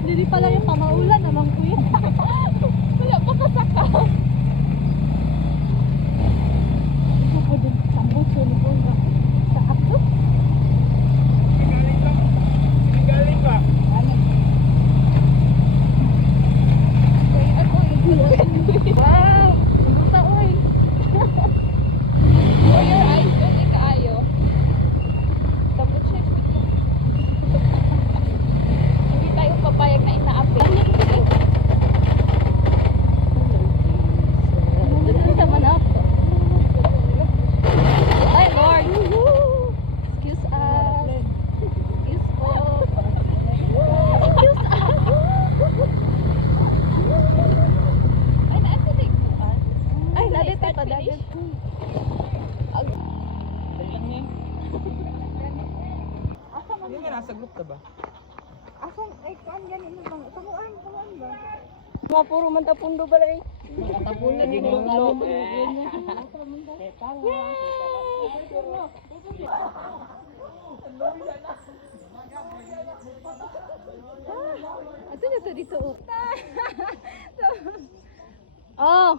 Hindi pala yung pamaulan naman kuya. Wala pa kasaka. Ito po din sambot sa lubong ba? Sa ako? Galing ba? Ano? Kaya ako Wow! Buta oy! for your eyes, hindi kaayo. Double check. Hindi tayo papayag na inaapi. Ano naman ako? Ay Lord! Excuse us! Excuse po! Excuse us! Ay, naatinig. Ay, nadito pa dagad. Lang niya. Asa man? Hindi nga nasa group ka ba? Asa? Ay, kaan ganin mo bang? Tamuan ba? Mga puro man tapundo ba rin? Tapunan din yung vlog. Ito na to dito. Oh!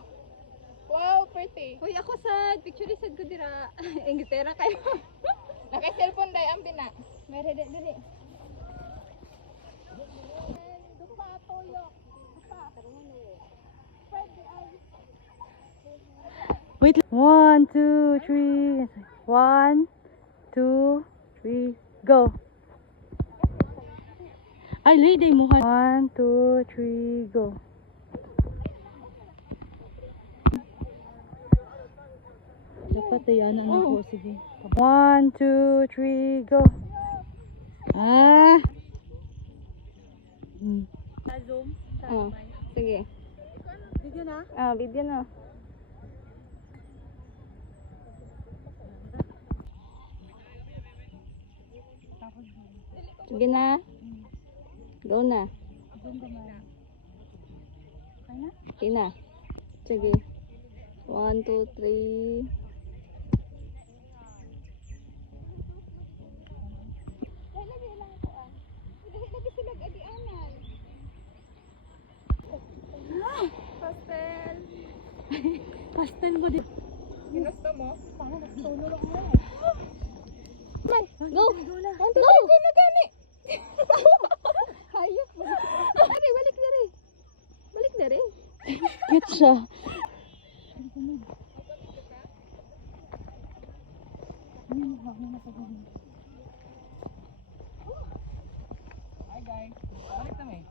Wow, pretty. Uy, ako sa picture sad ko dira. Ingitera kayo. Naka-cellphone day ang bina. Mere dire. Wait. 1, 2, 3. 1, 2, 3, go. Ay, lady mo. 1, 2, 3, go. Dapat yan ang ako. Sige. 1, 2, 3, go. Ah! Zoom? Oh, sige. Video na? Ah, video na. Sige na. Go na. Okay na. Sige. 1, 2, 3. Pastel. Pastel mo din. Ginusto mo? Man, Go! 1, 2, 3, go na gani! Hayop mo. Dari, balik dari. Balik dari. Cute siya. Hi guys. Balik na may.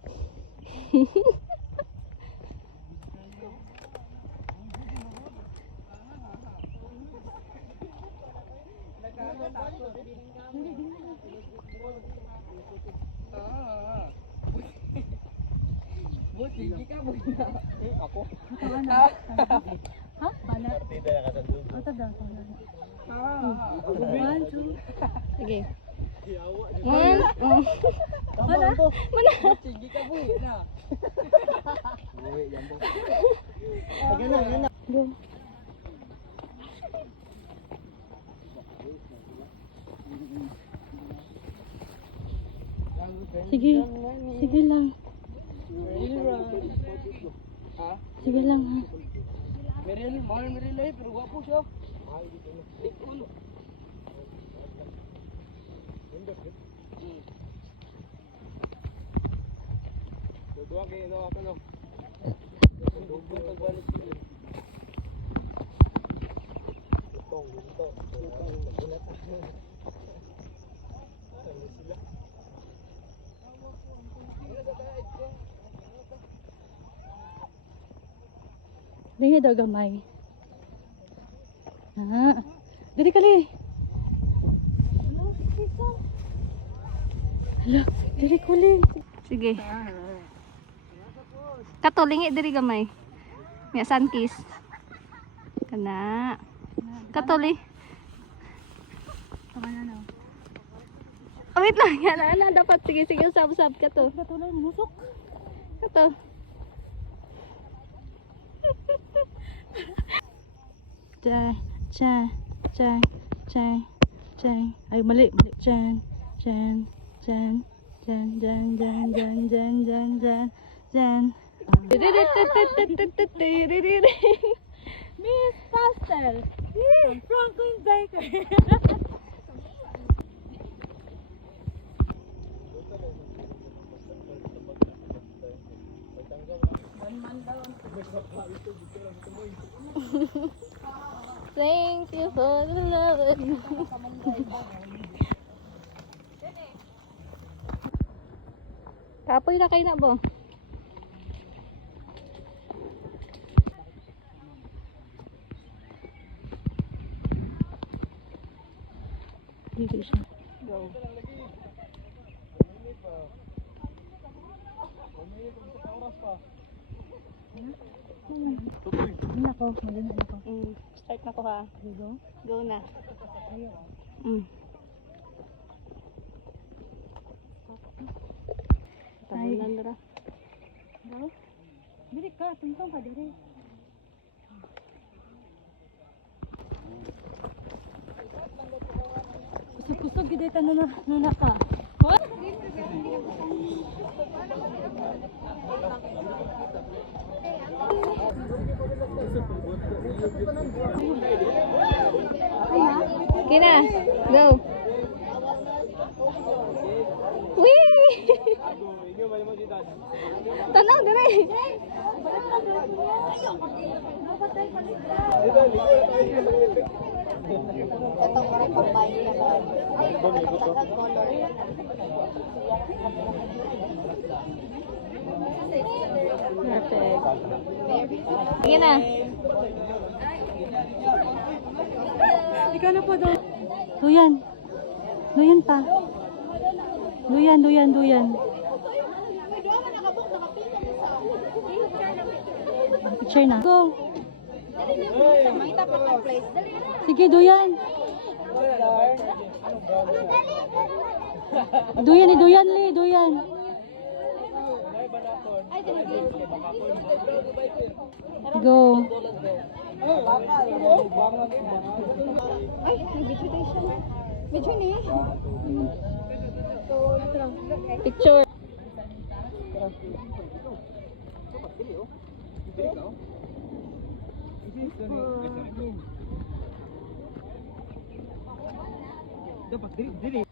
Sige ka mo na. Ako? Ha? Bala? Partida na kasandog. Ito daw. Ah. 1, 2. Sige. 1, Mana? Sige ka mo na. Uy, jambo. Go. Sige. Sige lang. Ha? Sige lang ha. Meril, mahal Meril eh, pero gwapo siya. Dua kayo, no, ako no. Dugong pagbalik sila. Lutong. Dili daw gamay. Ah. Dili kali. Hala, dili kuling. Sige. Kato, lingi diri gamay. May sun kiss. Kana. Katoli. Tama na. Oh, wait lang. Yan na. Dapat. Sige, usap-usap. Kato. Katulad musok. Kato. Chay. Ay, mali. Chan. Jen, Jen, Jen, Jen, Jen, Jen, Jen, Jen, Jen, Jen. Miss Pastel. Franklin Baker. Thank you for the love. Kapoy na kayo na bo. Dito siya. Nako, maganda ako. Start na ko ha. Go. Go na. Ayaw. Tabunan dara. Go. Dili ka, tungtong ka dili. Kusog-kusog gid ita na ka. What? Kina, go. Wee! Tanaw dire. Perfect. Sige na. Ikaw na po daw. Duyan. Duyan pa. Duyan. Picture na. Go. Sige, duyan. Duyan. Go. Ay, vegetation. Medyo ni. Picture. Dapat dili.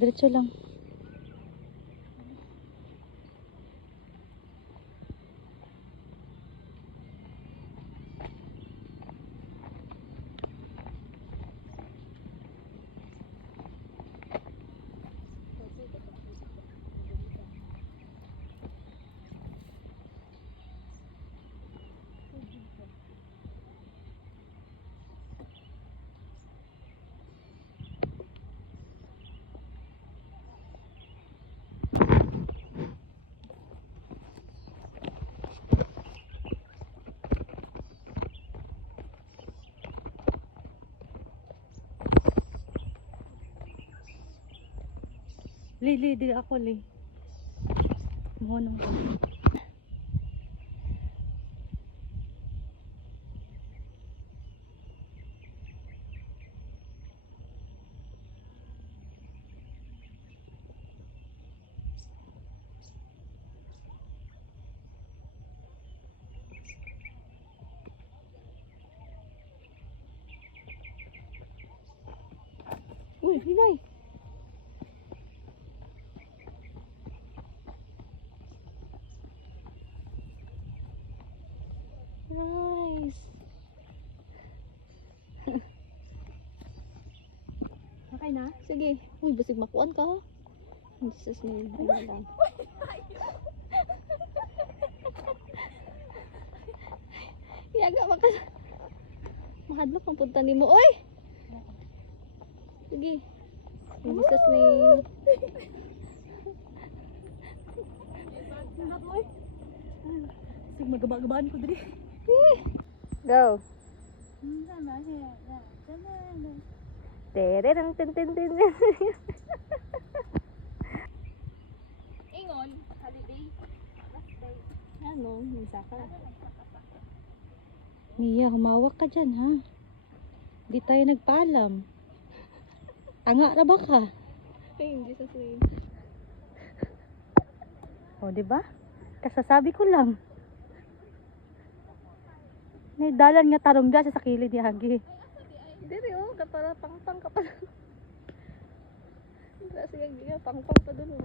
Diretso lang. Li, di ako li. Mohonong ko. Uy, hinay. Nice. Sige. Uy, basig makuan ka ha. Jesus name. Ano lang. Yaga maka. Mahadlok ang punta ni mo. Oy! Sige. In Jesus name. Sige, magabagabaan ko dali. Go. Tererang tin tin tin. Ingon, holiday. Last day. Ano, minsa ka. Mia, humawak ka dyan, ha? Di tayo nagpaalam. Anga na ba ka? In Jesus name. O, di ba? Kasasabi ko lang. May dalan nga tarong dyan sa kilid ni Hagi. Diri oh, kapara pangpang ka pa. Kasi nga pangpang pa dun oh.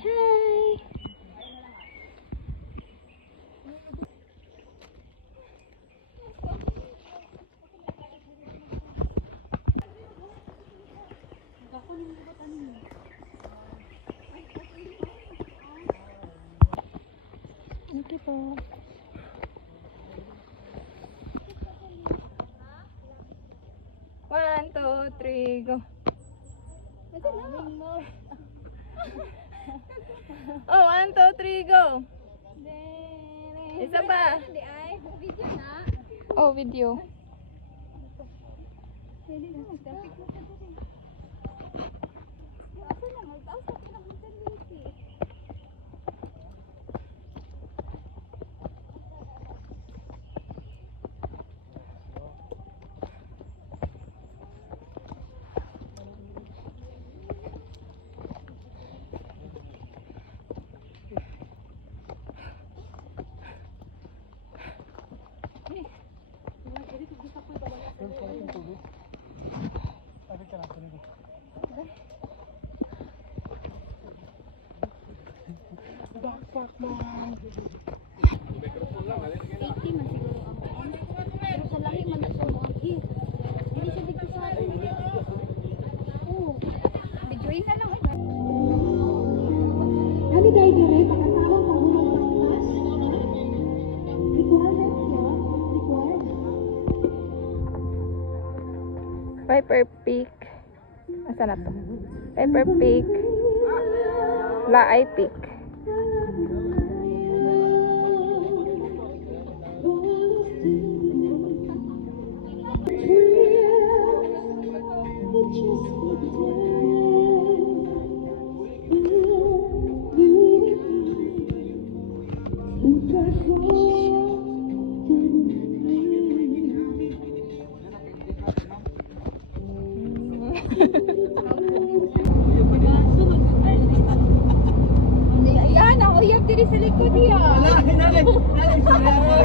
Hi. Okay po. One, two, three, go. Oh, 1, 2, 3, go. Isa pa. Oh, video. Kami tayo dire, pakatawag pagulong pagpas. Requirement yun, required. Piper Peak. Asa na to? Piper Peak. Laay Peak. Ayan, ang uyab diri sa likod niya. Nalay, nalay, nalay.